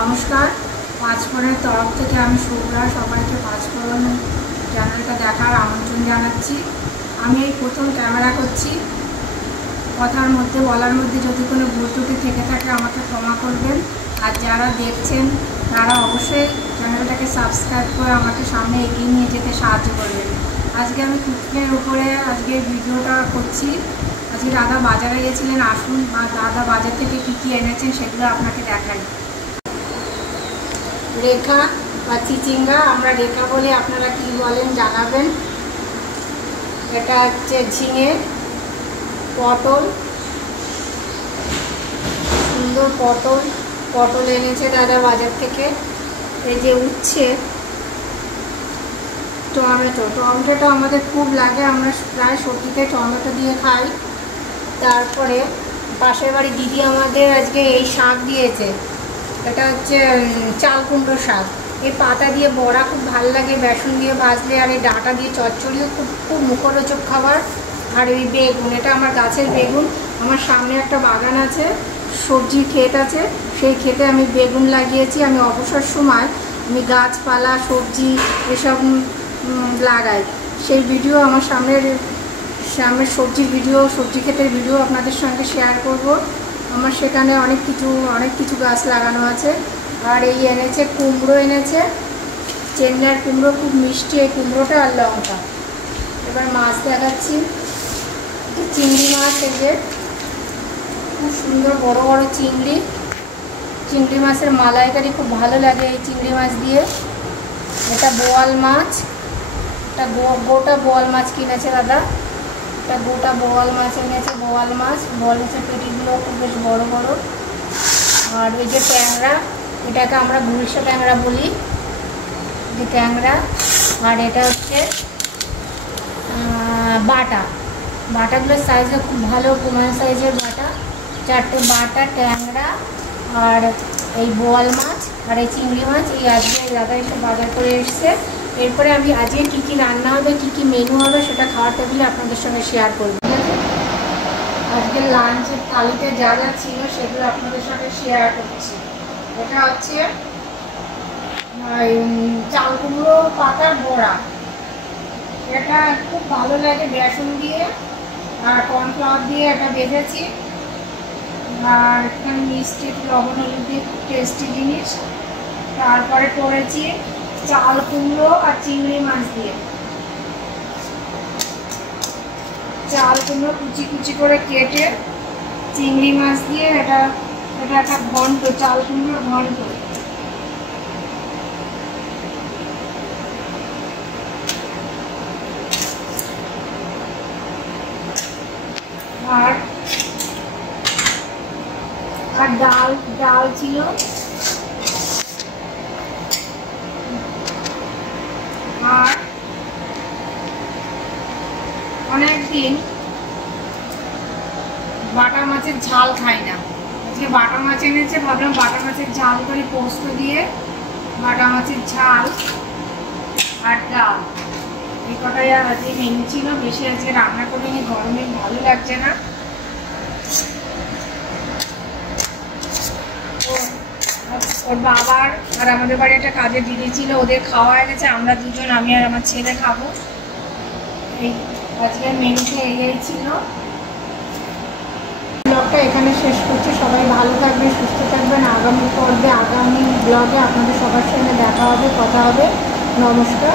নমস্কার, পাঁচফোড়নের তরফ থেকে আমি শুভ্রা সবাইকে পাঁচফোড়ন চ্যানেলটা দেখার আমন্ত্রণ জানাচ্ছি। আমি এই প্রথম ক্যামেরা করছি, কথার মধ্যে বলার মধ্যে যদি কোনো ভুল ত্রুটি থেকে থাকে আমাকে ক্ষমা করবেন। আর যারা দেখছেন তারা অবশ্যই চ্যানেলটাকে সাবস্ক্রাইব করে আমাকে সামনে এগিয়ে নিয়ে যেতে সাহায্য করবেন। আজকে আমি কুকিংয়ের উপরে আজকে ভিডিওটা করছি। আজকে দাদা বাজারে গেছিলেন, আসুন দাদা বাজার থেকে কী কী এনেছেন সেগুলো আপনাকে দেখাই। রেখা বা চিচিঙ্গা, আমরা রেখা বলি, আপনারা কি বলেন জানাবেন। এটা হচ্ছে ঝিঙে, পটল, সুন্দর পটল এনেছে দাদা বাজার থেকে। এই যে উচ্ছে, টমেটোটা আমাদের খুব লাগে, আমরা প্রায় সবজিতে টমেটো দিয়ে খাই। তারপরে পাশের বাড়ি দিদি আমাদের আজকে এই শাক দিয়েছে, এটা হচ্ছে চাল কুমড়ো শাক। এই পাতা দিয়ে বড়া খুব ভালো লাগে, বেসন দিয়ে ভাজলে, আর এই ডাঁটা দিয়ে চচ্চড়িও খুব মুখরোচক খাবার। আর এই বেগুন, এটা আমার গাছের বেগুন। আমার সামনে একটা বাগান আছে, সবজির ক্ষেত আছে, সেই ক্ষেতে আমি বেগুন লাগিয়েছি। আমি অবসর সময় আমি গাছপালা সবজি এসব লাগাই, সেই ভিডিও আমার সামনের সবজির ভিডিও, সবজি ক্ষেতের ভিডিও আপনাদের সঙ্গে শেয়ার করব। আমার সেখানে অনেক কিছু গাছ লাগানো আছে। আর এই এনেছে কুমড়ো, এনেছে চেন্নাইয়ের কুমড়ো, খুব মিষ্টি এই কুমড়োটা, আর লঙ্কা। এবার মাছ দেখাচ্ছি, চিংড়ি মাছ, এই যে খুব সুন্দর বড় বড় চিংড়ি মাছের মালাইকারি খুব ভালো লাগে এই চিংড়ি মাছ দিয়ে। এটা বোয়াল মাছ, এটা গোটা বোয়াল মাছ কিনেছে দাদা, এটা গোটা বোয়াল মাছ এনেছে। বোয়াল মাছের পেটিগুলো খুব বেশ বড় বড়। আর এই যে ট্যাংরা, এটাকে আমরা গুলশা ট্যাংরা বলি, যে ট্যাংরা। আর এটা হচ্ছে বাটাগুলোর সাইজও খুব ভালো, কুমার সাইজের বাটা। 4টে বাটা, ট্যাংরা, আর এই বোয়াল মাছ, আর এই চিংড়ি মাছ। এই আজকে দাদা এসে বাজার করে এসছে। এরপরে আমি আজকে কী কী রান্না হবে, কী কী মেনু হবে, সেটা খাওয়ার টেবিলে আপনাদের সঙ্গে শেয়ার করব। আজকে লাঞ্চের থালিতে যা যা ছিল সেগুলো আপনাদের সঙ্গে শেয়ার করছি। এটা হচ্ছে চাল কুমড়ো পাতার বড়া, এটা খুব ভালো লাগে, বেসন দিয়ে আর কর্নফ্লাওয়ার দিয়ে এটা বেঁধেছি। আর এখানে মিষ্টি লবণ হলুদ দিয়ে খুব টেস্টি জিনিস। তারপরে করেছি চাল কুমড়ো আর চিংড়ি মাছ দিয়ে। চাল কুমড়ো কুচি করে কেটে চিংড়ি মাছ দিয়ে এটা একটা ঘন্ট, চাল কুমড়োর ঘন্ট। আর ডাল ছিল। আর অনেকদিন বাটা মাছের ঝাল খাই না, আজকে বাটা মাছ এনেছে, ভাবলাম বাটা মাছের ঝাল করে, পোস্ত দিয়ে বাটা মাছের ঝাল আর ডাল, এই কটাই আর আজকে মেনু ছিল। বেশি আজকে রান্না করিনি, গরমে ভালো লাগছে না। ওর বাবার আর আমাদের বাড়ি একটা কাজে দিদি ছিল, ওদের খাওয়া হয়ে গেছে, আমরা দুজন, আমি আর আমার ছেলে খাবো। এই আজকের মেনুতে এই ছিল। ব্লগটা এখানে শেষ করছি। সবাই ভালো থাকবেন, সুস্থ থাকবেন। আগামী ব্লগে আপনাদের সবার সঙ্গে দেখা হবে, কথা হবে। নমস্কার।